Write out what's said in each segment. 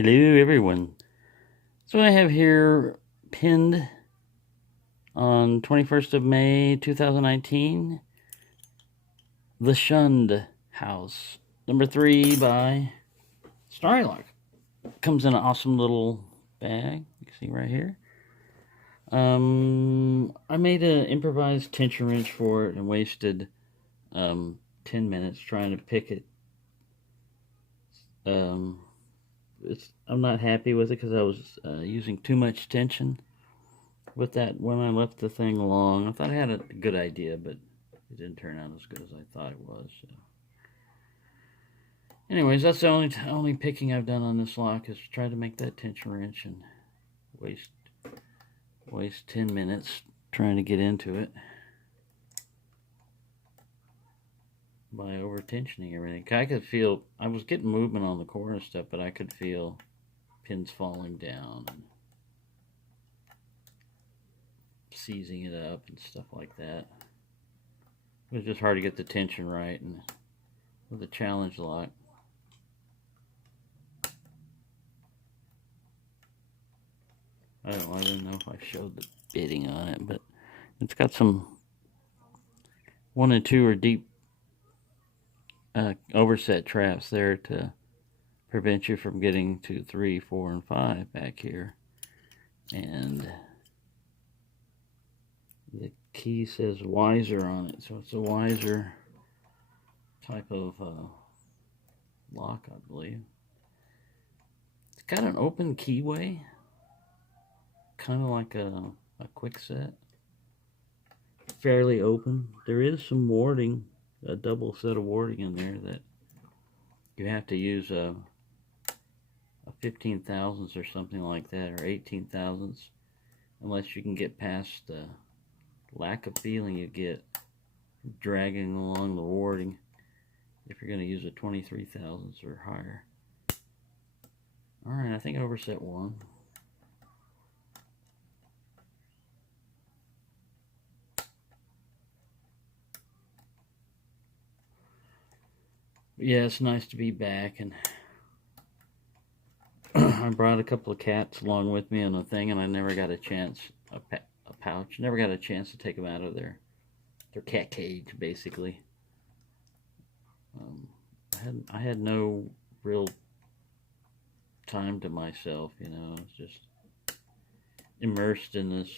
Hello, everyone. So I have here pinned on 21st of May, 2019, The Shunned House, number 3 by Starrylock. Comes in an awesome little bag, you can see right here. I made an improvised tension wrench for it and wasted 10 minutes trying to pick it. I'm not happy with it because I was using too much tension with that when I left the thing along. I thought I had a good idea, but it didn't turn out as good as I thought it was. So. Anyways, that's the only picking I've done on this lock is try to make that tension wrench and waste 10 minutes trying to get into it by over tensioning everything. I could feel I was getting movement on the corner stuff, but I could feel pins falling down and seizing it up and stuff like that. It was just hard to get the tension right, and with the challenge lock, I don't know if I showed the bitting on it, but it's got some 1 and 2 or deep overset traps there to prevent you from getting to 3, 4, and 5 back here. And the key says Wiser on it, so it's a Wiser type of lock, I believe. It's got an open keyway, kind of like a quick set, fairly open. There is some warding, a double set of warding in there that you have to use a 15 thousandths or something like that, or 18 thousandths, unless you can get past the lack of feeling you get dragging along the warding if you're going to use a 23 thousandths or higher. Alright, I think I overset 1. Yeah, it's nice to be back, and I brought a couple of cats along with me on the thing, and I never got a chance, a pouch, never got a chance to take them out of their cat cage, basically. I had no real time to myself, I was just immersed in this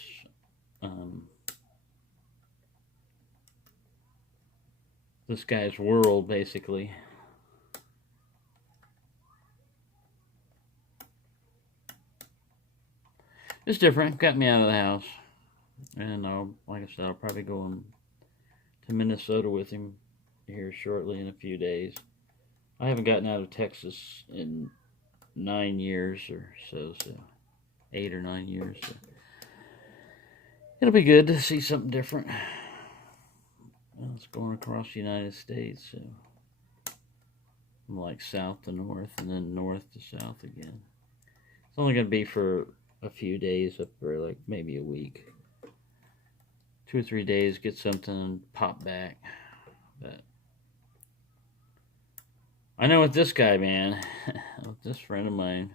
this guy's world, basically. It's different. Got me out of the house, and like I said, I'll probably go to Minnesota with him here shortly in a few days. I haven't gotten out of Texas in 9 years or so 8 or 9 years. So it'll be good to see something different. Well, it's going across the United States, so from like south to north and then north to south again. It's only going to be for a few days, up for like maybe a week. 2 or 3 days, get something and pop back. But I know with this guy, man, with this friend of mine,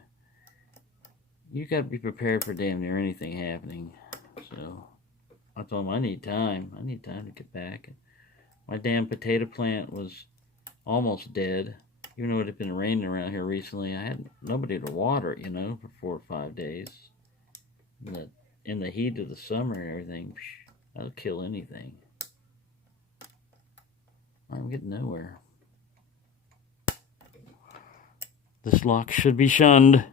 you got to be prepared for damn near anything happening. So I told him I need time. I need time to get back. My damn potato plant was almost dead. Even though it had been raining around here recently, I had nobody to water it, for 4 or 5 days. In the heat of the summer and everything, that'll kill anything. I'm getting nowhere. This lock should be shunned.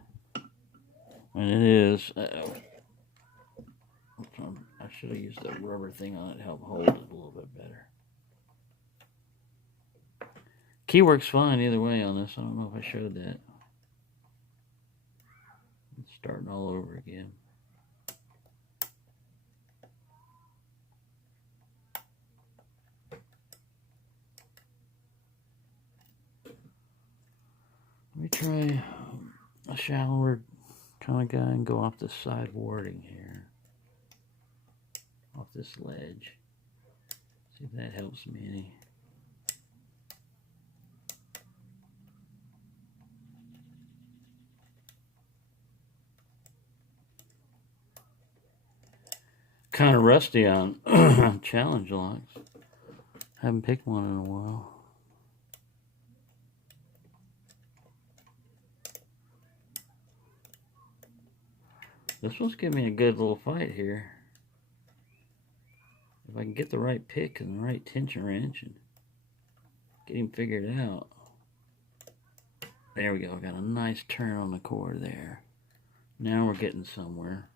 And it is. Uh-oh. I should have used that rubber thing on it to help hold it a little bit better. Key works fine either way on this. I don't know if I showed that. It's starting all over again. Let me try a shallower kind of guy and go off this side warding here. Off this ledge. See if that helps me any. Kind of rusty on challenge locks. Haven't picked one in a while. This one's giving me a good little fight here. If I can get the right pick and the right tension wrench and get him figured out. There we go. Got a nice turn on the cord there. Now we're getting somewhere.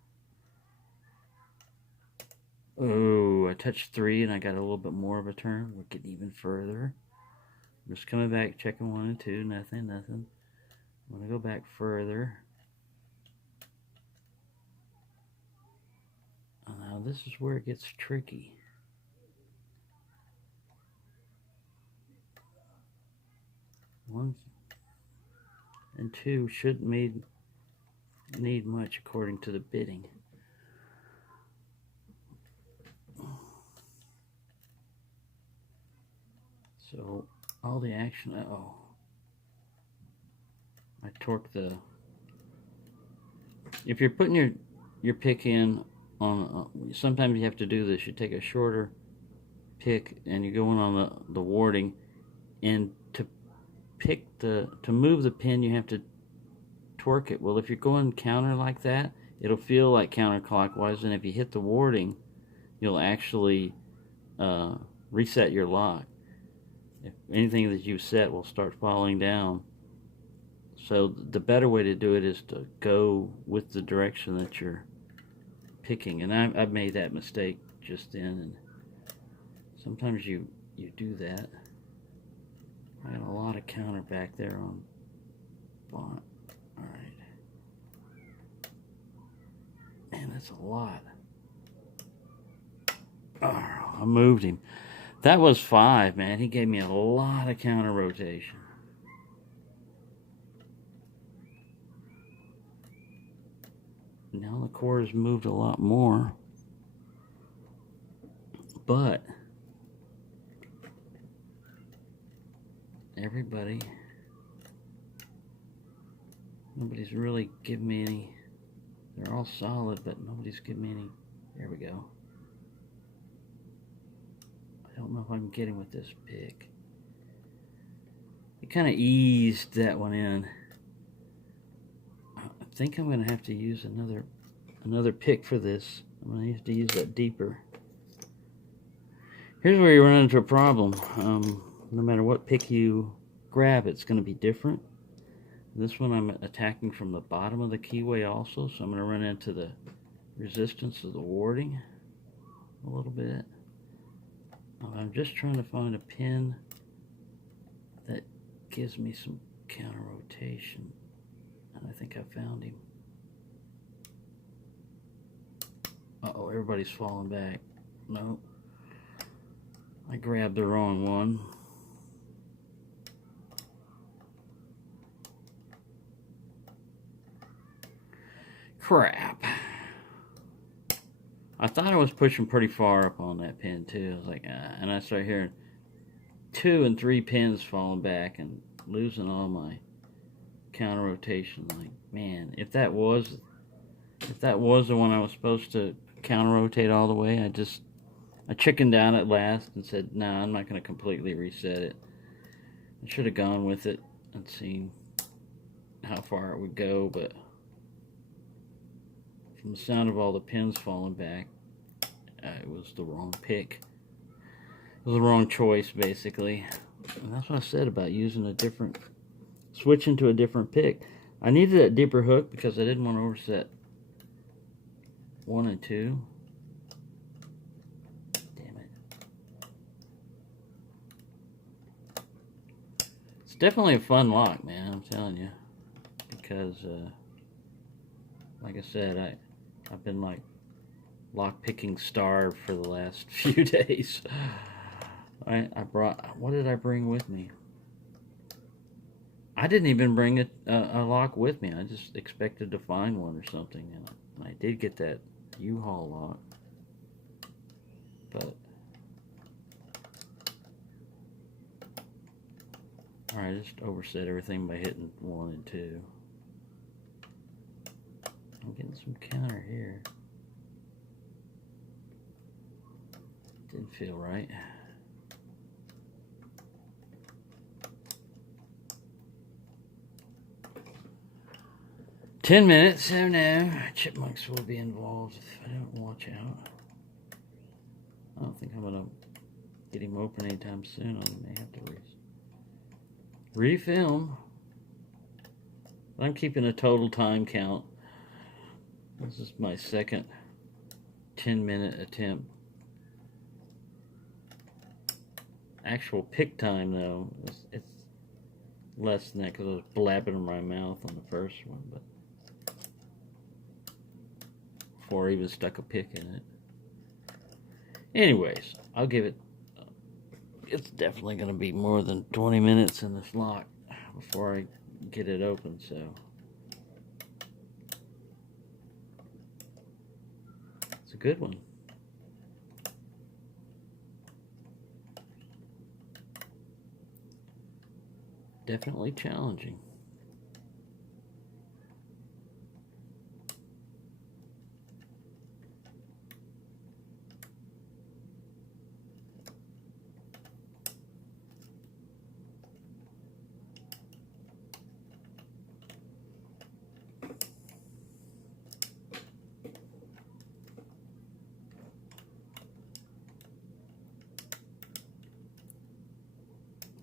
Oh, I touched 3 and I got a little bit more of a turn. We're getting even further. I'm just coming back, checking 1 and 2. Nothing. I'm going to go back further. Now this is where it gets tricky. 1 and 2 shouldn't need much according to the bidding. So all the action, I torque the, if you're putting your pick in on, sometimes you have to do this. You take a shorter pick and you go in on the warding, and to move the pin you have to torque it. Well, if you're going counter like that, it'll feel like counterclockwise, and if you hit the warding, you'll actually reset your lock. If anything that you've set will start falling down. So the better way to do it is to go with the direction that you're picking, and I've made that mistake just then, and sometimes you do that. I got a lot of counter back there on font. Alright. Man, that's a lot. Oh, I moved him. That was 5, man. He gave me a lot of counter rotation. Now the core has moved a lot more. But nobody's really giving me any. They're all solid, but nobody's giving me any. There we go. I don't know if I'm getting with this pick. It kind of eased that one in. I think I'm going to have to use another pick for this. I'm going to have to use that deeper. Here's where you run into a problem. No matter what pick you grab, it's going to be different. This one I'm attacking from the bottom of the keyway also, so I'm going to run into the resistance of the warding a little bit. I'm just trying to find a pin that gives me some counter rotation, and I think I found him. Uh-oh, everybody's falling back. No, I grabbed the wrong one. Crap. I thought I was pushing pretty far up on that pin too. I was like, and I started hearing 2 and 3 pins falling back and losing all my counter rotation. Like, man, if that was the one I was supposed to counter rotate all the way, I chickened out at last and said, nah, I'm not going to completely reset it. I should have gone with it and seen how far it would go, but from the sound of all the pins falling back, it was the wrong pick. It was the wrong choice, basically. And that's what I said about switching to a different pick. I needed that deeper hook because I didn't want to overset 1 and 2. Damn it. It's definitely a fun lock, man, I'm telling you. Because, like I said, I've been like lockpicking starved for the last few days. What did I bring with me? I didn't even bring a lock with me. I just expected to find one or something, and I did get that U-Haul lock. But alright, I just overset everything by hitting 1 and 2. I'm getting some counter here. Didn't feel right. "10 minutes, so no. Chipmunks will be involved if I don't watch out. I don't think I'm gonna get him open anytime soon. I may have to refilm. I'm keeping a total time count. This is my second 10-minute attempt. Actual pick time, though, it's less than that because I was blabbing in my mouth on the first one, but before I even stuck a pick in it. Anyways, I'll give it. It's definitely going to be more than 20 minutes in this lock before I get it open, so it's a good one. Definitely challenging.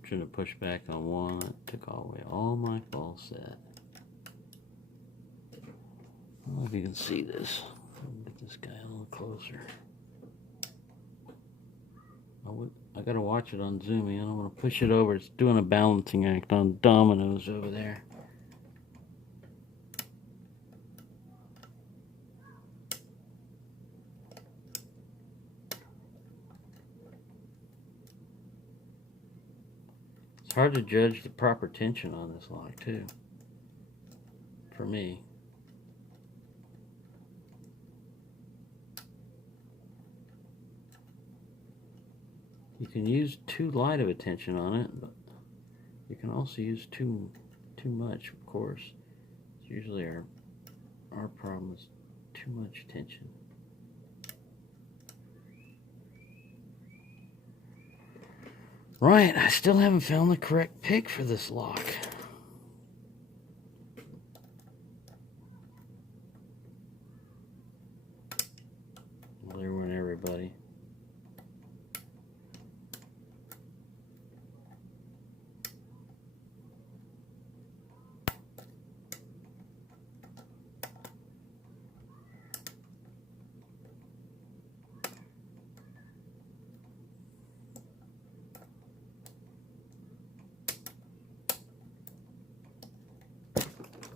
Trying to push back on one, it took away all my false set. I don't know if you can see this. Get this guy a little closer. I gotta watch it on zooming. I don't want to push it over. It's doing a balancing act on dominoes over there. It's hard to judge the proper tension on this lock, too. For me. You can use too light of a tension on it, but you can also use too much, of course. It's usually our problem is too much tension. Right, I still haven't found the correct pick for this lock. Well, there went everybody.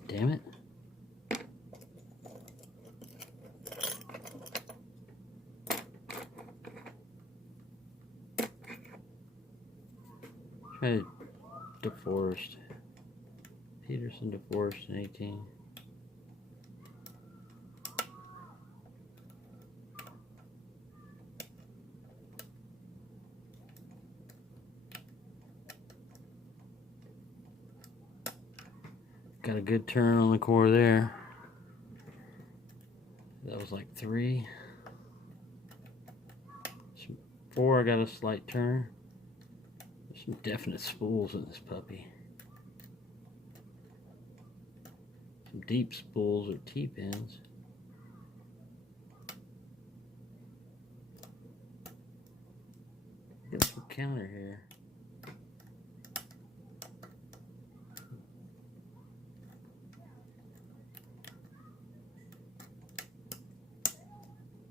Damn it. Try DeForest. Peterson DeForest in 18. Got a good turn on the core there. That was like 3. 4, I got a slight turn. There's some definite spools in this puppy. Some deep spools or T-pins. Get some counter here.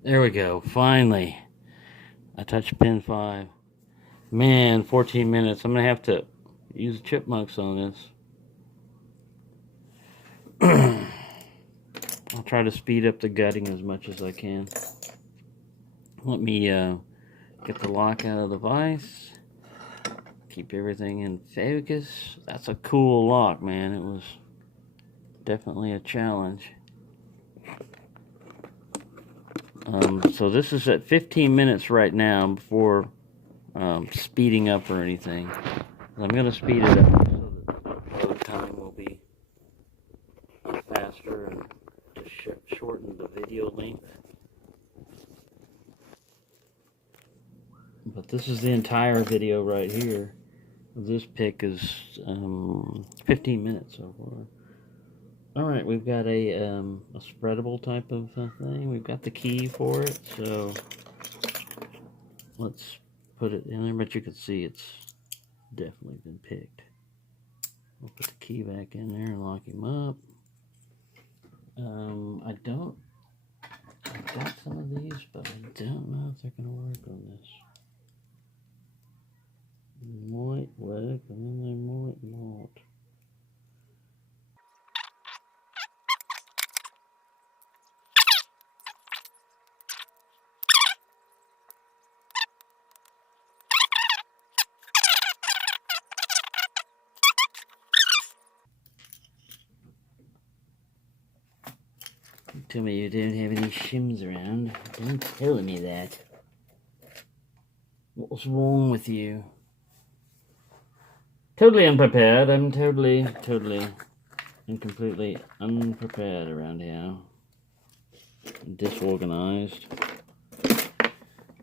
There we go, finally. I touched pin 5. Man, 14 minutes. I'm going to have to use chipmunks on this. I'll try to speed up the gutting as much as I can. Let me get the lock out of the vise. Keep everything in focus. That's a cool lock, man. It was definitely a challenge. So this is at 15 minutes right now before speeding up or anything. I'm going to speed it up so that the time will be faster and to shorten the video length. But this is the entire video right here. This pick is 15 minutes so far. Alright, we've got a spreadable type of thing. We've got the key for it, so let's put it in there, but you can see it's definitely been picked. We'll put the key back in there and lock him up. I've got some of these, but I don't know if they're going to work on this. Might work, and then they might not. You tell me you don't have any shims around. Don't tell me that. What's wrong with you? Totally unprepared. I'm totally and completely unprepared around here. Disorganized.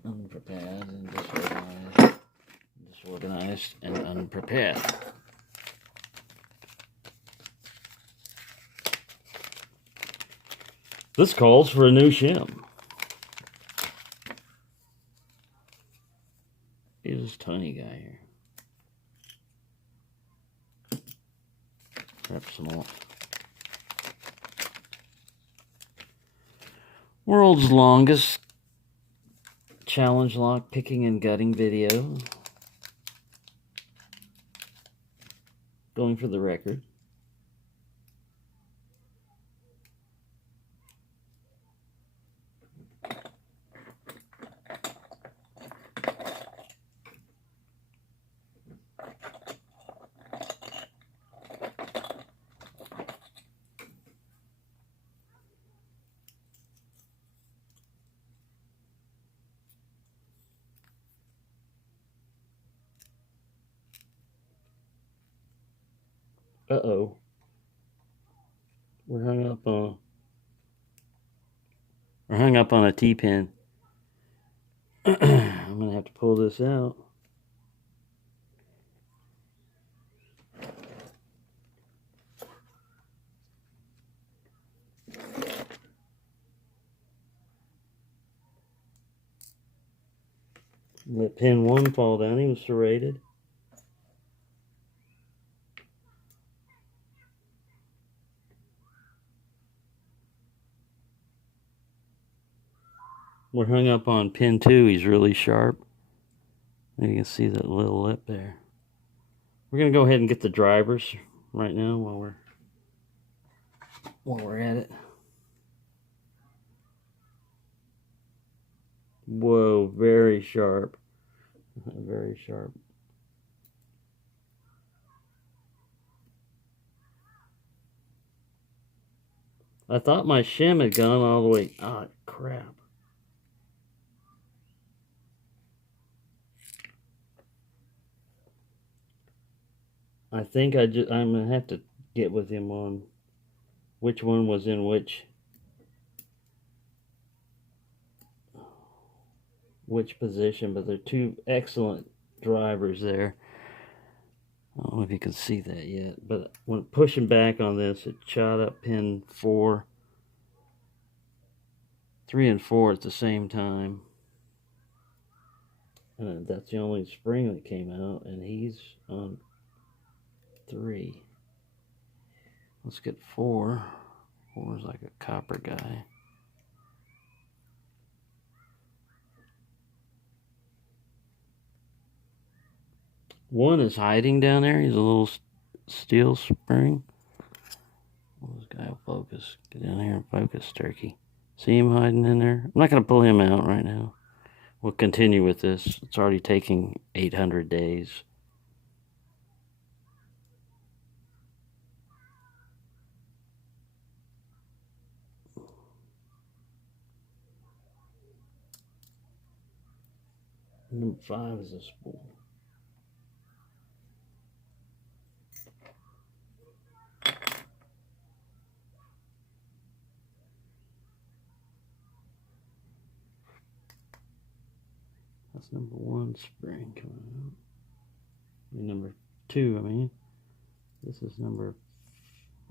Unprepared and disorganized. Disorganized and unprepared. This calls for a new shim. Here's this tiny guy here. Grab some more. World's longest challenge lock picking and gutting video. Going for the record. Uh-oh. We're hung up on a T-pin. I'm going to have to pull this out. Let pin 1 fall down. He was serrated. We're hung up on pin 2. He's really sharp. You can see that little lip there. We're going to go ahead and get the drivers right now while we're at it. Whoa, very sharp. Very sharp. I thought my shim had gone all the way. Ah, crap. I think I'm going to have to get with him on which one was in which position, but they're two excellent drivers there. I don't know if you can see that yet, but when pushing back on this, it shot up pin 4, 3 and 4 at the same time. And that's the only spring that came out, and he's on 3. Let's get 4. 4 is like a copper guy. One is hiding down there. He's a little steel spring. Well, this guy will focus. Get down here and focus, Turkey. See him hiding in there? I'm not going to pull him out right now. We'll continue with this. It's already taking 800 days. Number 5 is a spool. That's number 1 spring coming out. Number 2, I mean. This is number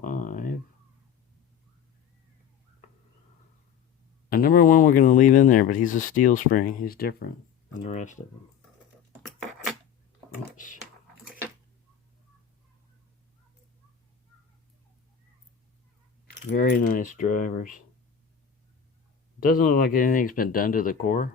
5. And number 1 we're going to leave in there, but he's a steel spring. He's different than the rest of them. Oops. Very nice drivers. Doesn't look like anything's been done to the core.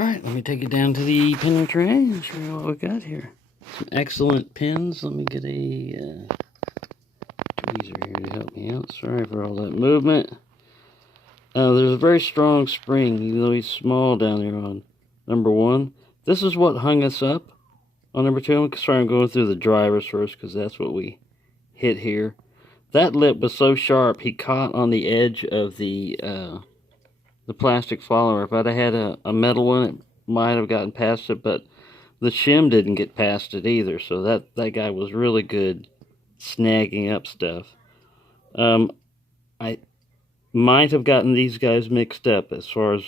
Alright, let me take it down to the pinner tray and show you what we got here. Some excellent pins. Let me get a tweezer here to help me out. Sorry for all that movement. There's a very strong spring, even though he's small down there on number 1. This is what hung us up on number 2. I'm going through the drivers first because that's what we hit here. That lip was so sharp, he caught on the edge of the plastic follower. If I'd have had a metal one, it might have gotten past it, but the shim didn't get past it either, so that guy was really good snagging up stuff. I might have gotten these guys mixed up as far as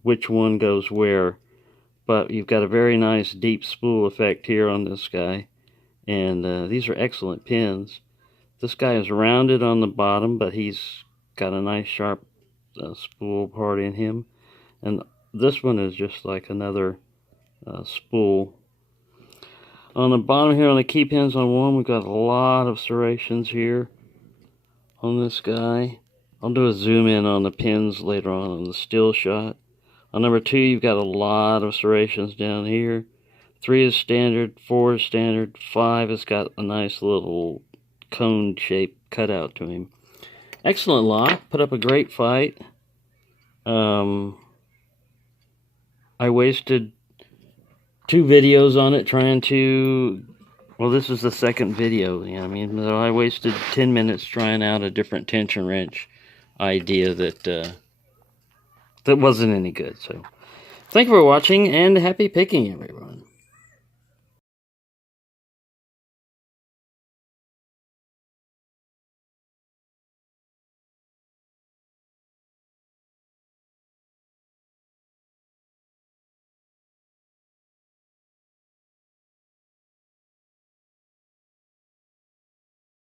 which one goes where, but you've got a very nice deep spool effect here on this guy, and these are excellent pins. This guy is rounded on the bottom, but he's got a nice sharp spool part in him, and this one is just like another spool. On the bottom here on the key pins on 1, we've got a lot of serrations here on this guy. I'll do a zoom in on the pins later on the still shot. On number 2, you've got a lot of serrations down here. 3 is standard, 4 is standard, 5 has got a nice little cone shape cut out to him. Excellent lock, put up a great fight. I wasted 2 videos on it trying to, well, this is the second video, you know what I mean? I wasted 10 minutes trying out a different tension wrench idea that wasn't any good. So, thank you for watching, and happy picking, everyone.